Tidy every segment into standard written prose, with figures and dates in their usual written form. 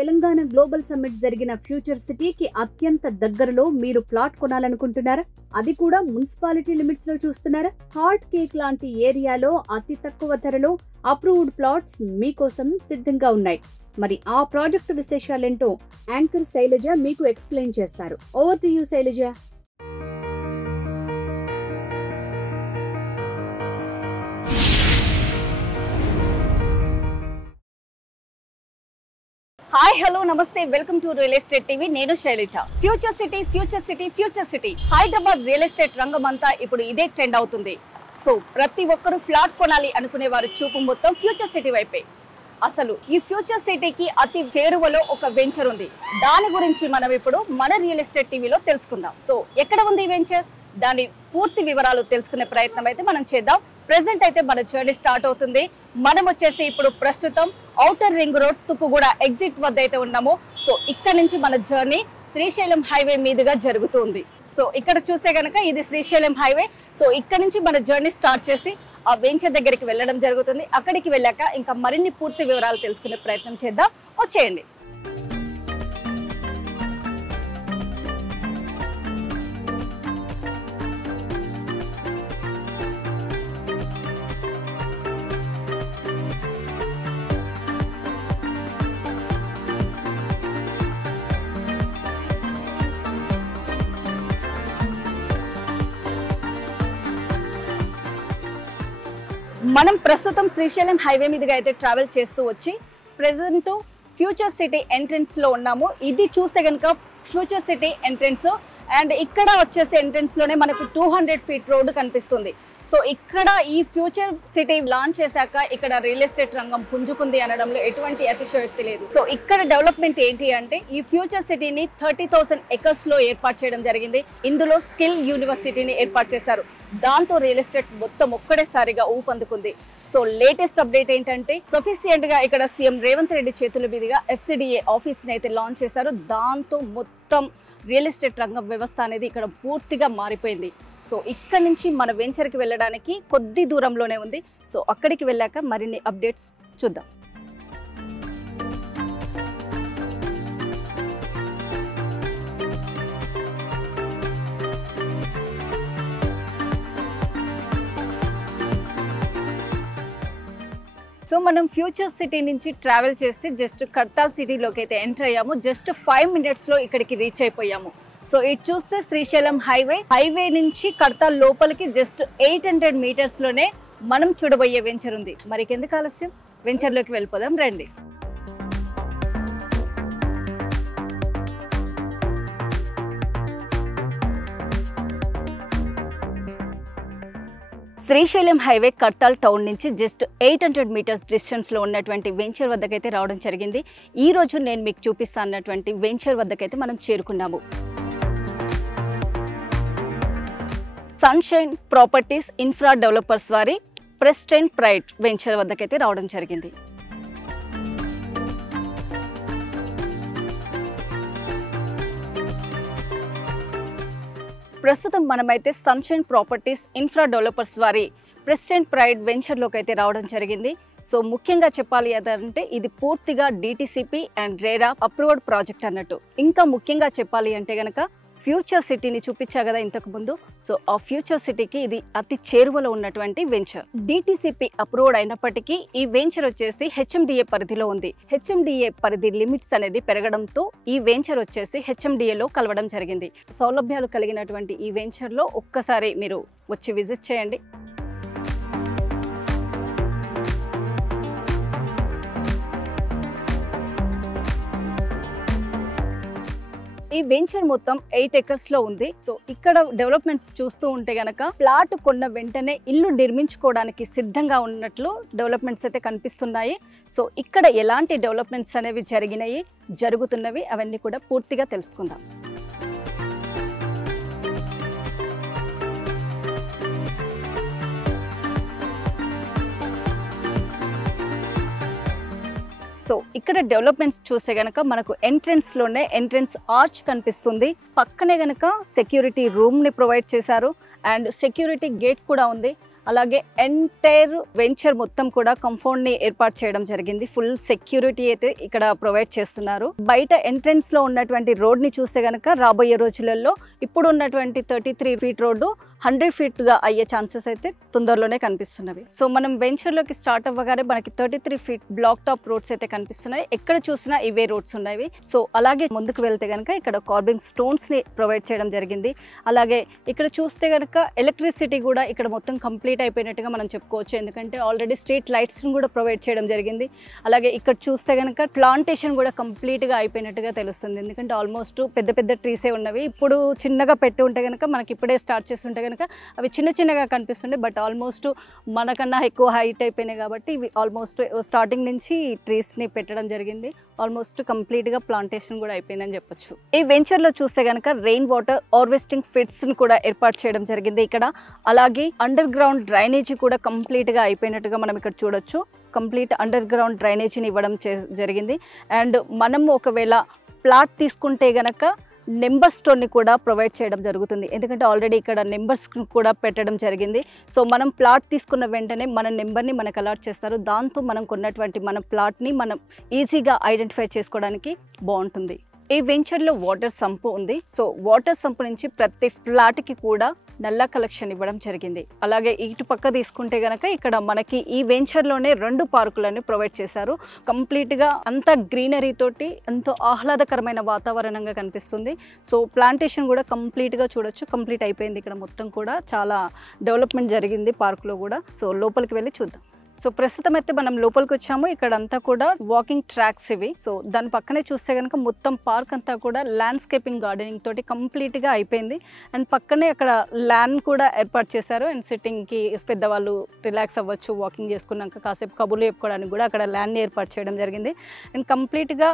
Telangana global summit జరిగిన future సిటీకి అత్యంత దగ్గరలో మీరు ప్లాట్ కొనాలనుకుంటున్నారా? అది కూడా మున్సిపాలిటీ లిమిట్స్ లో చూస్తున్నారా? హార్ట్ కేక్ లాంటి ఏరియాలో అతి తక్కువ ధరలో అప్రూవ్డ్ ప్లాట్స్ మీకోసం సిద్ధంగా ఉన్నాయి. మరి ఆ ప్రాజెక్టు విశేషాలేంటో యాంకర్ శైలజ మీకు ఎక్స్ప్లెయిన్ చేస్తారు. Over to you Sailaja. Hi hello namaste, welcome to real estate TV. నేను Sailaja. Future city future city future city. Hyderabad real estate రంగం అంతా ఇప్పుడు ఇదే ట్రెండ్ అవుతుంది. సో ప్రతి ఒక్కరు ఫ్లాట్ కొనాలి అనుకునే వారి చూపు మొత్తం ఫ్యూచర్ సిటీ వైపే. అసలు ఈ ఫ్యూచర్ సిటీకి అతి చేరువలో ఒక వెంచర్ ఉంది. దాని గురించి మనం ఇప్పుడు మన రియల్ ఎస్టేట్ టీవీలో తెలుసుకుందాం. సో ఎక్కడ ఉంది ఈ వెంచర్, దాని పూర్తి వివరాలు తెలుసుకునే ప్రయత్నం అయితే మనం చేద్దాం. ప్రెసెంట్ అయితే మన జర్నీ స్టార్ట్ అవుతుంది. మనం వచ్చేసి ఇప్పుడు ప్రస్తుతం outer ring road Tukkuguda exit వద్ద అయితే ఉన్నామో. సో ఇక్కడ నుంచి మన జర్నీ శ్రీశైలం హైవే మీదుగా జరుగుతుంది. సో ఇక్కడ చూస్తే కనుక ఇది శ్రీశైలం హైవే. సో ఇక్కడ నుంచి మన జర్నీ స్టార్ట్ చేసి ఆ వెంచర్ దగ్గరికి వెళ్ళడం జరుగుతుంది. అక్కడికి వెళ్ళాక ఇంకా మరిన్ని పూర్తి వివరాలు తెలుసుకునే ప్రయత్నం చేద్దాం. వచ్చేయండి. మనం ప్రస్తుతం శ్రీశైలం హైవే మీదుగా అయితే ట్రావెల్ చేస్తూ వచ్చి ప్రెజెంట్ ఫ్యూచర్ సిటీ ఎంట్రన్స్ లో ఉన్నాము. ఇది చూస్తే కనుక ఫ్యూచర్ సిటీ ఎంట్రన్స్. అండ్ ఇక్కడ వచ్చేసి ఎంట్రన్స్ లోనే మనకు 200 ఫీట్ రోడ్డు కనిపిస్తుంది. సో ఇక్కడ ఈ ఫ్యూచర్ సిటీ లాంచ్ చేశాక ఇక్కడ రియల్ ఎస్టేట్ రంగం పుంజుకుంది అనడంలో ఎటువంటి అతిశయోక్తి లేదు. సో ఇక్కడ డెవలప్మెంట్ ఏంటి అంటే ఈ ఫ్యూచర్ సిటీని 30,000 ఎకర్స్ లో ఏర్పాటు చేయడం జరిగింది. ఇందులో స్కిల్ యూనివర్సిటీని ఏర్పాటు చేశారు. దాంతో రియల్ ఎస్టేట్ మొత్తం ఒక్కడేసారిగా ఊపందుకుంది. సో లేటెస్ట్ అప్డేట్ ఏంటంటే సఫిషియెంట్ గా ఇక్కడ సీఎం రేవంత్ రెడ్డి చేతుల మీదుగా FCDA ఆఫీస్ ని అయితే లాంచ్ చేశారు. దాంతో మొత్తం రియల్ ఎస్టేట్ రంగం వ్యవస్థ అనేది ఇక్కడ పూర్తిగా మారిపోయింది. సో ఇక్కడ నుంచి మన వెంచర్కి వెళ్ళడానికి కొద్ది దూరంలోనే ఉంది. సో అక్కడికి వెళ్ళాక మరిన్ని అప్డేట్స్ చూద్దాం. సో మనం ఫ్యూచర్ సిటీ నుంచి ట్రావెల్ చేసి జస్ట్ కడతాల్ సిటీలోకి అయితే ఎంటర్ అయ్యాము. జస్ట్ 5 మినిట్స్లో ఇక్కడికి రీచ్ అయిపోయాము. సో ఇది చూస్తే శ్రీశైలం హైవే నుంచి కడతాల్ లోపలికి జస్ట్ 800 మీటర్స్లోనే మనం చూడబోయే వెంచర్ ఉంది. మరి ఎందుకు ఆలస్యం, వెంచర్లోకి వెళ్ళిపోదాం రండి. శ్రీశైలం హైవే కడతాల్ టౌన్ నుంచి జస్ట్ 800 మీటర్స్ డిస్టెన్స్లో ఉన్నటువంటి వెంచర్ వద్దకైతే రావడం జరిగింది. ఈ రోజు నేను మీకు చూపిస్తానటువంటి వెంచర్ వద్దకైతే మనం చేరుకున్నాము. సన్షైన్ ప్రాపర్టీస్ ఇన్ఫ్రా డెవలపర్స్ వారి ప్రెస్టైన్ ప్రైడ్ వెంచర్ వద్దకైతే రావడం జరిగింది. ప్రస్తుతం మనమైతే సన్షైన్ ప్రాపర్టీస్ ఇన్ఫ్రా డెవలపర్స్ వారి ప్రెస్టైన్ ప్రైడ్ వెంచర్లోకి అయితే రావడం జరిగింది. సో ముఖ్యంగా చెప్పాలి అంటే ఇది పూర్తిగా DTCP and RERA approved project అన్నట్టు. ఇంకా ముఖ్యంగా చెప్పాలి అంటే కనుక ఫ్యూచర్ సిటీని చూపించా కదా ఇంతకు ముందు. సో ఆ ఫ్యూచర్ సిటీకి ఇది అతి చేరువలో ఉన్నటువంటి వెంచర్. DTCP అప్రూవ్డ్ అయినప్పటికీ ఈ వెంచర్ వచ్చేసి HMDA పరిధిలో ఉంది. HMDA పరిధి లిమిట్స్ అనేది పెరగడంతో ఈ వెంచర్ వచ్చేసి HMDAలో కలవడం జరిగింది. సౌలభ్యాలు కలిగినటువంటి ఈ వెంచర్లో ఒక్కసారి మీరు వచ్చి విజిట్ చేయండి. ఈ వెంచర్ మొత్తం 8 ఎకర్స్ లో ఉంది. సో ఇక్కడ డెవలప్మెంట్స్ చూస్తూ ఉంటే గనక ప్లాట్ కొన్న వెంటనే ఇల్లు నిర్మించుకోవడానికి సిద్ధంగా ఉన్నట్లు డెవలప్మెంట్స్ అయితే కనిపిస్తున్నాయి. సో ఇక్కడ ఎలాంటి డెవలప్మెంట్స్ అనేవి జరిగినాయి, జరుగుతున్నవి అవన్నీ కూడా పూర్తిగా తెలుసుకుందాం. సో ఇక్కడ డెవలప్మెంట్స్ చూస్తే గనక మనకు ఎంట్రన్స్ ఆర్చ్ కనిపిస్తుంది. పక్కనే గనక సెక్యూరిటీ రూమ్ ని ప్రొవైడ్ చేశారు అండ్ సెక్యూరిటీ గేట్ కూడా ఉంది. అలాగే ఎంటైర్ వెంచర్ మొత్తం కూడా కంపౌండ్ ని ఏర్పాటు చేయడం జరిగింది. ఫుల్ సెక్యూరిటీ అయితే ఇక్కడ ప్రొవైడ్ చేస్తున్నారు. బయట ఎంట్రన్స్ లో ఉన్నటువంటి రోడ్ ని చూస్తే గనక రాబోయే రోజులలో ఇప్పుడు ఉన్నటువంటి 33 ఫీట్ రోడ్డు 100 ఫీట్ గా అయ్యే ఛాన్సెస్ అయితే తొందరలోనే కనిపిస్తున్నవి. సో మనం వెంచర్ లోకి స్టార్ట్ అవ్వగానే మనకి 33 ఫీట్ బ్లాక్ టాప్ రోడ్స్ అయితే కనిపిస్తున్నాయి. ఎక్కడ చూసినా ఇవే రోడ్స్ ఉన్నాయి. సో అలాగే ముందుకు వెళ్తే కనుక ఇక్కడ కార్వింగ్ స్టోన్స్ ని ప్రొవైడ్ చేయడం జరిగింది. అలాగే ఇక్కడ చూస్తే కనుక ఎలక్ట్రిసిటీ కూడా ఇక్కడ మొత్తం కంప్లీట్ అయిపోయినట్టుగా మనం చెప్పుకోవచ్చు. ఎందుకంటే ఆల్రెడీ స్ట్రీట్ లైట్స్ ని కూడా ప్రొవైడ్ చేయడం జరిగింది. అలాగే ఇక్కడ చూస్తే కనుక ప్లాంటేషన్ కూడా కంప్లీట్ గా అయిపోయినట్టుగా తెలుస్తుంది. ఎందుకంటే ఆల్మోస్ట్ పెద్ద పెద్ద ట్రీసే ఉన్నవి. ఇప్పుడు చిన్నగా పెట్టి ఉంటే కనుక మనకి ఇప్పుడే స్టార్ట్ చేస్తుంటే కనుక అవి చిన్న చిన్నగా కనిపిస్తుండే. బట్ ఆల్మోస్ట్ మనకన్నా ఎక్కువ హైట్ అయిపోయినాయి కాబట్టి ఇవి ఆల్మోస్ట్ స్టార్టింగ్ నుంచి ట్రీస్ని పెట్టడం జరిగింది. ఆల్మోస్ట్ కంప్లీట్గా ప్లాంటేషన్ కూడా అయిపోయిందని చెప్పొచ్చు. ఈ వెంచర్లో చూస్తే కనుక రెయిన్ వాటర్ హార్వెస్టింగ్ ఫిట్స్ని కూడా ఏర్పాటు చేయడం జరిగింది ఇక్కడ. అలాగే అండర్ గ్రౌండ్ డ్రైనేజీ కూడా కంప్లీట్గా అయిపోయినట్టుగా మనం ఇక్కడ చూడొచ్చు. కంప్లీట్ అండర్ గ్రౌండ్ డ్రైనేజీని ఇవ్వడం జరిగింది. అండ్ మనం ఒకవేళ ప్లాట్ తీసుకుంటే గనక నెంబర్ స్టోన్ని కూడా ప్రొవైడ్ చేయడం జరుగుతుంది. ఎందుకంటే ఆల్రెడీ ఇక్కడ నెంబర్స్ కూడా పెట్టడం జరిగింది. సో మనం ప్లాట్ తీసుకున్న వెంటనే మన నెంబర్ని మనకు అలాట్ చేస్తారు. దాంతో మనం కొన్నటువంటి మన ప్లాట్ని మనం ఈజీగా ఐడెంటిఫై చేసుకోవడానికి బాగుంటుంది. ఈ వెంచర్లో వాటర్ సంపు ఉంది. సో వాటర్ సంపు నుంచి ప్రతి ఫ్లాట్కి కూడా నల్లా కలెక్షన్ ఇవ్వడం జరిగింది. అలాగే ఇటు పక్క తీసుకుంటే గనక ఇక్కడ మనకి ఈ వెంచర్లోనే 2 పార్కులను ప్రొవైడ్ చేశారు. కంప్లీట్గా అంతా గ్రీనరీ తోటి ఎంతో ఆహ్లాదకరమైన వాతావరణంగా కనిపిస్తుంది. సో ప్లాంటేషన్ కూడా కంప్లీట్గా చూడొచ్చు. కంప్లీట్ అయిపోయింది. ఇక్కడ మొత్తం కూడా చాలా డెవలప్మెంట్ జరిగింది పార్కులో కూడా. సో లోపలికి వెళ్ళి చూద్దాం. సో ప్రస్తుతం అయితే మనం లోపలికి వచ్చాము. ఇక్కడ అంతా కూడా వాకింగ్ ట్రాక్స్ ఇవి. సో దాని పక్కనే చూస్తే కనుక మొత్తం పార్క్ అంతా కూడా ల్యాండ్స్కేపింగ్ గార్డెనింగ్ తోటి కంప్లీట్గా అయిపోయింది. అండ్ పక్కనే అక్కడ ల్యాండ్ కూడా ఏర్పాటు చేశారు. అండ్ సిట్టింగ్కి పెద్దవాళ్ళు రిలాక్స్ అవ్వచ్చు. వాకింగ్ చేసుకున్నాక కాసేపు కబుర్లు చెప్పుకోవడానికి కూడా అక్కడ ల్యాండ్ని ఏర్పాటు చేయడం జరిగింది. అండ్ కంప్లీట్గా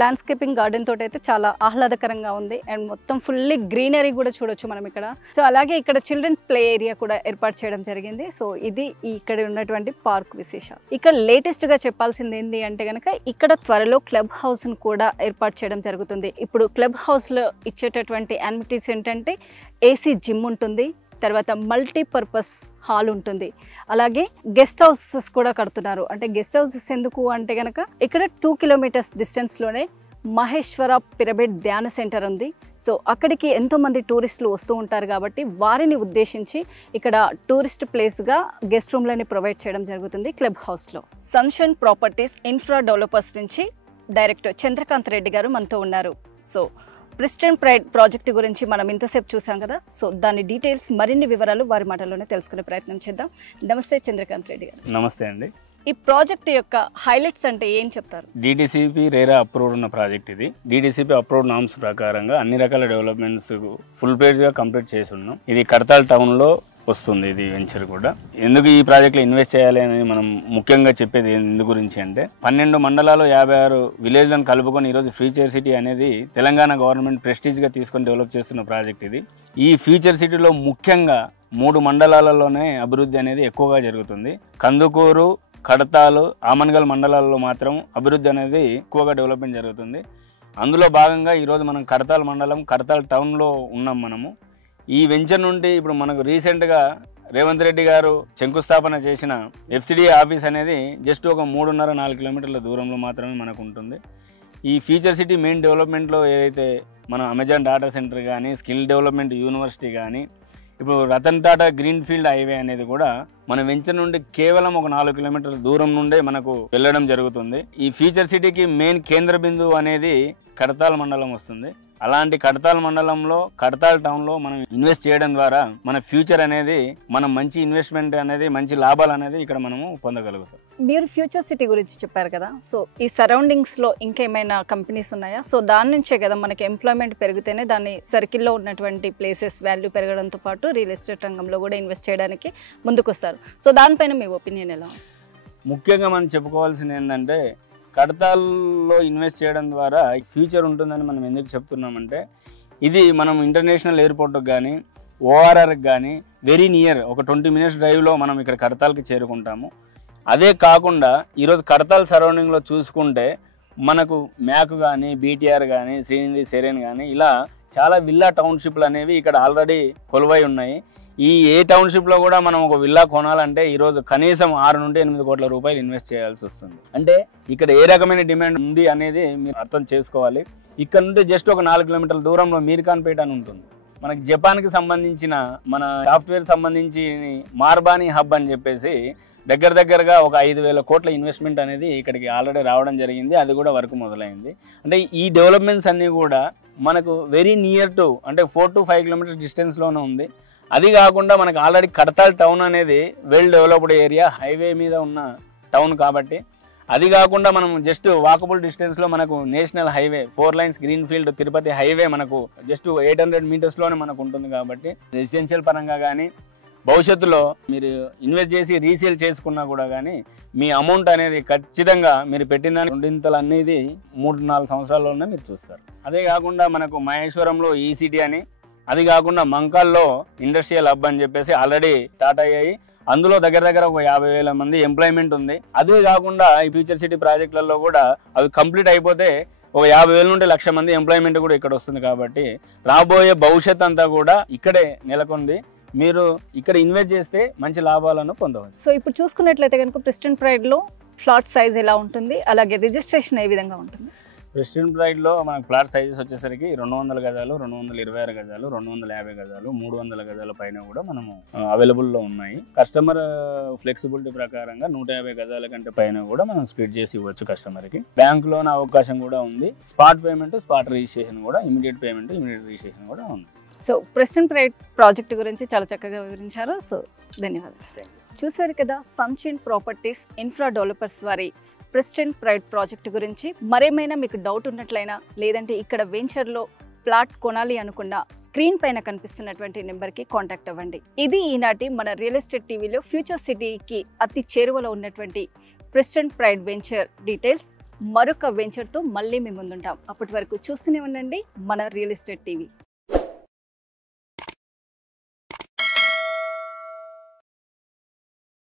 ల్యాండ్స్కేపింగ్ గార్డెన్ తోటి అయితే చాలా ఆహ్లాదకరంగా ఉంది. అండ్ మొత్తం ఫుల్లీ గ్రీనరీ కూడా చూడొచ్చు మనం ఇక్కడ. సో అలాగే ఇక్కడ చిల్డ్రన్స్ ప్లే ఏరియా కూడా ఏర్పాటు చేయడం జరిగింది. సో ఇది ఇక్కడ ఉన్నటువంటి పార్క్ విశేషాలు. ఇక్కడ లేటెస్ట్ గా చెప్పాల్సింది ఏంటి అంటే కనుక ఇక్కడ త్వరలో క్లబ్ హౌస్ ను కూడా ఏర్పాటు చేయడం జరుగుతుంది. ఇప్పుడు క్లబ్ హౌస్ లో ఇచ్చేటటువంటి యానిమిటీస్ ఏంటంటే ఏసీ జిమ్ ఉంటుంది, తర్వాత మల్టీపర్పస్ హాల్ ఉంటుంది, అలాగే గెస్ట్ హౌసెస్ కూడా కడుతున్నారు. అంటే గెస్ట్ హౌసెస్ ఎందుకు అంటే కనుక ఇక్కడ 2 కిలోమీటర్స్ డిస్టెన్స్లోనే మహేశ్వర పిరమిడ్ ధ్యాన సెంటర్ ఉంది. సో అక్కడికి ఎంతోమంది టూరిస్టులు వస్తూ ఉంటారు కాబట్టి వారిని ఉద్దేశించి ఇక్కడ టూరిస్ట్ ప్లేస్గా గెస్ట్ రూమ్లని ప్రొవైడ్ చేయడం జరుగుతుంది క్లబ్ హౌస్లో. సన్షైన్ ప్రాపర్టీస్ ఇన్ఫ్రా డెవలపర్స్ నుంచి డైరెక్టర్ చంద్రకాంత్ రెడ్డి గారు మనతో ఉన్నారు. సో ప్రిస్టన్ ప్రైడ్ ప్రాజెక్ట్ గురించి మనం ఇంతసేపు చూసాం కదా. సో దాని డీటెయిల్స్ మరిన్ని వివరాలు వారి మాటల్లోనే తెలుసుకునే ప్రయత్నం చేద్దాం. నమస్తే చంద్రకాంత్ రెడ్డి గారు. నమస్తే అండి. ఈ ప్రాజెక్ట్ యొక్క హైలైట్స్ అంటే ఏం చెప్తారు? DDCP రేరా అప్రూవ్డ్ ఉన్న ప్రాజెక్ట్ ఇది. DDCP అప్రూవ్డ్ నామ్స్ ప్రకారంగా అన్ని రకాల డెవలప్మెంట్స్ ఫుల్ పేజ్ గా కంప్లీట్ చేసి ఉన్నాం. ఇది కడతాల్ టౌన్ లో వస్తుంది. ఇది వెంచర్ కూడా. ఎందుకు ఈ ప్రాజెక్ట్ లో ఇన్వెస్ట్ చేయాలి అని మనం ముఖ్యంగా చెప్పేది ఎందు గురించి అంటే 12 మండలాలు 56 విలేజ్లను కలుపుకొని ఈరోజు ఫ్యూచర్ సిటీ అనేది తెలంగాణ గవర్నమెంట్ ప్రెస్టీజ్ గా తీసుకొని డెవలప్ చేస్తున్న ప్రాజెక్ట్ ఇది. ఈ ఫ్యూచర్ సిటీలో ముఖ్యంగా 3 మండలాలలోనే అభివృద్ధి అనేది ఎక్కువగా జరుగుతుంది. కందుకూరు, కడతాలు, ఆమన్గల్ మండలాల్లో మాత్రం అభివృద్ధి అనేది ఎక్కువగా డెవలప్మెంట్ జరుగుతుంది. అందులో భాగంగా ఈరోజు మనం కడతాల్ మండలం, కడతాల్ టౌన్లో ఉన్నాం మనము. ఈ వెంచర్ నుండి ఇప్పుడు మనకు రీసెంట్గా రేవంత్ రెడ్డి గారు శంకుస్థాపన చేసిన FCD ఆఫీస్ అనేది జస్ట్ ఒక 3.5-4 కిలోమీటర్ల దూరంలో మాత్రమే మనకు ఉంటుంది. ఈ ఫ్యూచర్ సిటీ మెయిన్ డెవలప్మెంట్లో ఏదైతే మన అమెజాన్ డాటా సెంటర్ కానీ, స్కిల్ డెవలప్మెంట్ యూనివర్సిటీ కానీ, ఇప్పుడు Ratan Tata greenfield highway అనేది కూడా మన వెంచర్ నుండి కేవలం ఒక 4 కిలోమీటర్ల దూరం నుండే మనకు వెళ్ళడం జరుగుతుంది. ఈ ఫ్యూచర్ సిటీకి మెయిన్ కేంద్ర బిందువు అనేది కడతాల్ మండలం వస్తుంది. అలాంటి కడతాల్ మండలంలో, కడతాల్ టౌన్లో మనం ఇన్వెస్ట్ చేయడం ద్వారా మన ఫ్యూచర్ అనేది, మనం మంచి ఇన్వెస్ట్మెంట్ అనేది, మంచి లాభాలు అనేది ఇక్కడ మనము పొందగలుగుతాం. మీరు ఫ్యూచర్ సిటీ గురించి చెప్పారు కదా. సో ఈ సరౌండింగ్స్లో ఇంకేమైనా కంపెనీస్ ఉన్నాయా? సో దాని నుంచే కదా మనకి ఎంప్లాయ్మెంట్ పెరిగితేనే దాని సర్కిల్లో ఉన్నటువంటి ప్లేసెస్ వాల్యూ పెరగడంతో పాటు రియల్ ఎస్టేట్ రంగంలో కూడా ఇన్వెస్ట్ చేయడానికి ముందుకు వస్తారు. సో దానిపైన మీ ఒపీనియన్ ఎలా? ముఖ్యంగా మనం చెప్పుకోవాల్సింది ఏంటంటే కడతాల్లో ఇన్వెస్ట్ చేయడం ద్వారా ఫ్యూచర్ ఉంటుందని మనం ఎందుకు చెప్తున్నామంటే ఇది మనం ఇంటర్నేషనల్ ఎయిర్పోర్ట్కి కానీ, ORRకి కానీ వెరీ నియర్, ఒక 20 మినిట్స్ డ్రైవ్లో మనం ఇక్కడ కడతాల్కి చేరుకుంటాము. అదే కాకుండా ఈరోజు కడతాల్ సరౌండింగ్లో చూసుకుంటే మనకు మ్యాక్ కానీ, BTR కానీ, శ్రీనిధి సెరెన్ కానీ ఇలా చాలా విల్లా టౌన్షిప్లు అనేవి ఇక్కడ ఆల్రెడీ కొలువై ఉన్నాయి. ఈ ఏ టౌన్షిప్లో కూడా మనం ఒక విల్లా కొనాలంటే ఈరోజు కనీసం 6 నుండి 8 కోట్ల రూపాయలు ఇన్వెస్ట్ చేయాల్సి వస్తుంది. అంటే ఇక్కడ ఏ రకమైన డిమాండ్ ఉంది అనేది మీరు అర్థం చేసుకోవాలి. ఇక్కడ నుండి జస్ట్ ఒక 4 కిలోమీటర్ల దూరంలో మీర్ఖాన్పేట అని ఉంటుంది. మనకి జపాన్కి సంబంధించిన మన సాఫ్ట్వేర్ సంబంధించి మార్బానీ హబ్ అని చెప్పేసి దగ్గరగా ఒక 5,000 కోట్ల ఇన్వెస్ట్మెంట్ అనేది ఇక్కడికి ఆల్రెడీ రావడం జరిగింది. అది కూడా వర్క్ మొదలైంది. అంటే ఈ డెవలప్మెంట్స్ అన్నీ కూడా మనకు వెరీ నియర్ టు అంటే 4 to 5 కిలోమీటర్ డిస్టెన్స్లోనే ఉంది. అది కాకుండా మనకు ఆల్రెడీ కడతాల్ టౌన్ అనేది వెల్ డెవలప్డ్ ఏరియా, హైవే మీద ఉన్న టౌన్ కాబట్టి అది కాకుండా మనం జస్ట్ వాకబుల్ డిస్టెన్స్లో మనకు national highway 4 lines greenfield Tirupati highway మనకు జస్ట్ 800 మీటర్స్లోనే మనకు ఉంటుంది. కాబట్టి రెసిడెన్షియల్ పరంగా కానీ భవిష్యత్తులో మీరు ఇన్వెస్ట్ చేసి రీసేల్ చేసుకున్నా కూడా కానీ మీ అమౌంట్ అనేది ఖచ్చితంగా మీరు పెట్టిన దానికి రెండింతలు అనేది 3-4 సంవత్సరాల్లోనే మీరు చూస్తారు. అదే కాకుండా మనకు మహేశ్వరంలో ఈసిటీ అని, అది కాకుండా మంకాల్లో ఇండస్ట్రియల్ హబ్ అని చెప్పేసి ఆల్రెడీ స్టార్ట్ అయ్యాయి. అందులో దగ్గర ఒక 50,000 మంది ఎంప్లాయ్మెంట్ ఉంది. అదే కాకుండా ఈ ఫ్యూచర్ సిటీ ప్రాజెక్టులలో కూడా అవి కంప్లీట్ అయిపోతే ఒక 50,000 నుండి 1,00,000 మంది ఎంప్లాయ్మెంట్ కూడా ఇక్కడ వస్తుంది. కాబట్టి రాబోయే భవిష్యత్ అంతా కూడా ఇక్కడే నెలకొంది. మీరు ఇక్కడ ఇన్వెస్ట్ చేస్తే మంచి లాభాలను పొందవచ్చు. సో ఇప్పుడు చూసుకున్నట్లయితే కనుక ప్రెస్టన్ ప్రైడ్లో ఫ్లాట్ సైజ్ ఎలా ఉంటుంది, అలాగే రిజిస్ట్రేషన్ ఏ విధంగా ఉంటుంది? ప్రెస్టన్ ప్రైడ్లో మనకు ఫ్లాట్ సైజెస్ వచ్చేసరికి 200 గజాలు, 226 గజాలు, 250 గజాలు, 300 గజాల పైన కూడా మనము అవైలబుల్లో ఉన్నాయి. కస్టమర్ ఫ్లెక్సిబిలిటీ ప్రకారంగా 150 గజాల కంటే పైన కూడా మనం స్ప్లిట్ చేసి ఇవ్వచ్చు కస్టమర్కి. బ్యాంక్ లోన్ అవకాశం కూడా ఉంది. స్పాట్ పేమెంట్, స్పాట్ రిజిస్ట్రేషన్ కూడా, ఇమీడియట్ పేమెంట్, ఇమీడియట్ రిజిస్ట్రేషన్ కూడా ఉంది. సో ప్రెస్టన్ ప్రైడ్ ప్రాజెక్ట్ గురించి చాలా చక్కగా వివరించారు. సో ధన్యవాదాలు. చూసారు కదా, సన్షైన్ ప్రాపర్టీస్ ఇన్ఫ్రా డెవలపర్స్ వారి ప్రెస్టన్ ప్రైడ్ ప్రాజెక్ట్ గురించి. మరేమైనా మీకు డౌట్ ఉన్నట్లయినా, లేదంటే ఇక్కడ వెంచర్లో ప్లాట్ కొనాలి అనుకున్న స్క్రీన్ పైన కనిపిస్తున్నటువంటి నెంబర్కి కాంటాక్ట్ అవ్వండి. ఇది ఈనాటి మన రియల్ ఎస్టేట్ టీవీలో ఫ్యూచర్ సిటీకి అతి చేరువలో ఉన్నటువంటి ప్రెస్టన్ ప్రైడ్ వెంచర్ డీటెయిల్స్. మరొక వెంచర్తో మళ్ళీ మీ ముందుంటాం. అప్పటి వరకు చూస్తూనే ఉండండి మన రియల్ ఎస్టేట్ టీవీ.